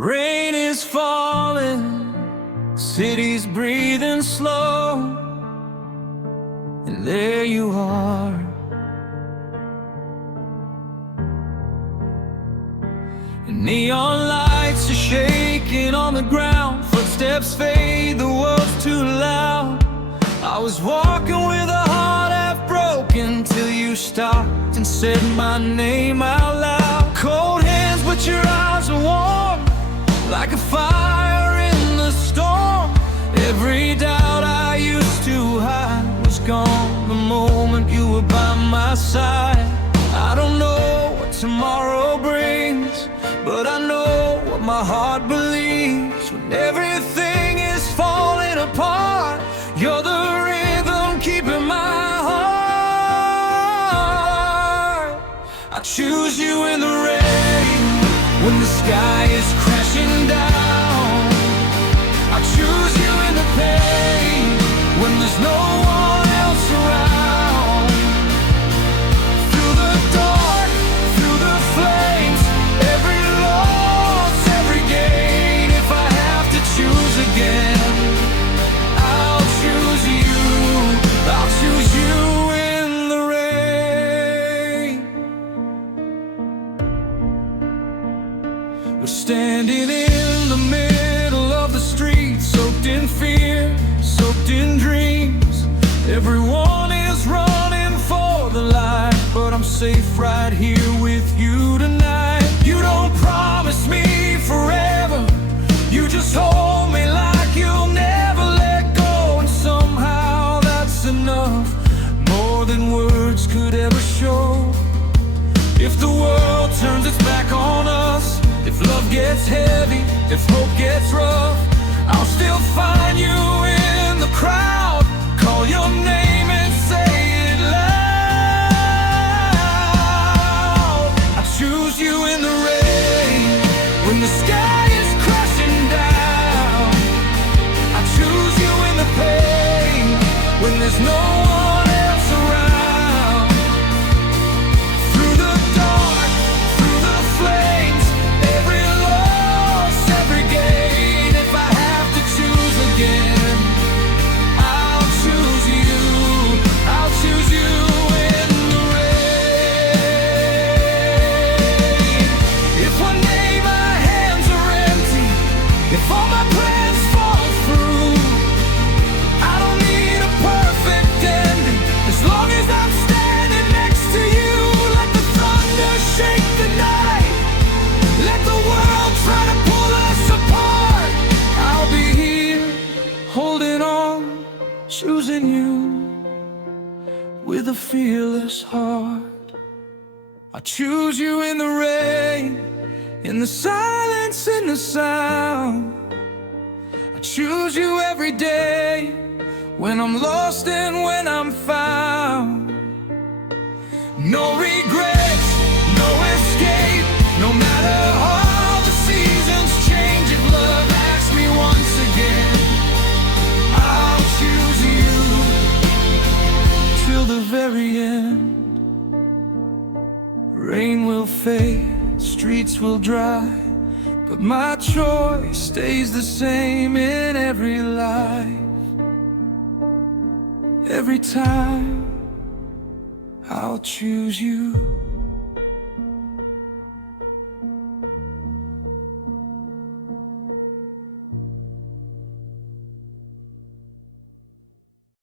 Rain is falling, cities breathing slow, and there you are. And neon lights are shaking on the ground, footsteps fade, the world's too loud. I was walking with a heart half broken till you stopped and said my name out loud. Cold hands but your eyes are warm, like a fire in the storm. Every doubt I used to hide was gone the moment you were by my side. I don't know what tomorrow brings, but I know what my heart believes. When everything is falling apart, you're the rhythm keeping my heart. I choose you in the rain, when the sky is crashing down. I choose you in the pain, when there's no one else around. Through the dark, through the flames, every loss, every gain. If I have to choose again, I'll choose you. I'll choose you in the rain. We're standing in the middle of the street, soaked in fear, soaked in dreams. Everyone is running for the light, but I'm safe right here with you tonight. You don't promise me forever, you just hold me like you'll never let go. And somehow that's enough, more than words could ever show. If the world turns its back on us, if love gets heavy, if hope gets rough, I'll still find you in the crowd, call your name and say it loud. I choose you in the rain, when the sky is crashing down. I choose you in the pain, when there's no one else around. Through the dark, through the flames, every loss, every gain. If I have to choose again, I'll choose you. I'll choose you in the rain. If one day my hands are empty, if all my plans fall through, I don't need a perfect ending, as long as I'm standing next to you. Let the thunder shake the night, let the world try to pull us apart, I'll be here, holding on, choosing you, with a fearless heart. I choose you in the rain, in the silence, in the sound. I choose you every day, when I'm lost and when I'm found. No regrets, no escape, no matter how the seasons change. If love asks me once again, I'll choose you till the very end. Rain will fade, streets will dry, but my choice stays the same in every life. Every time I'll choose you.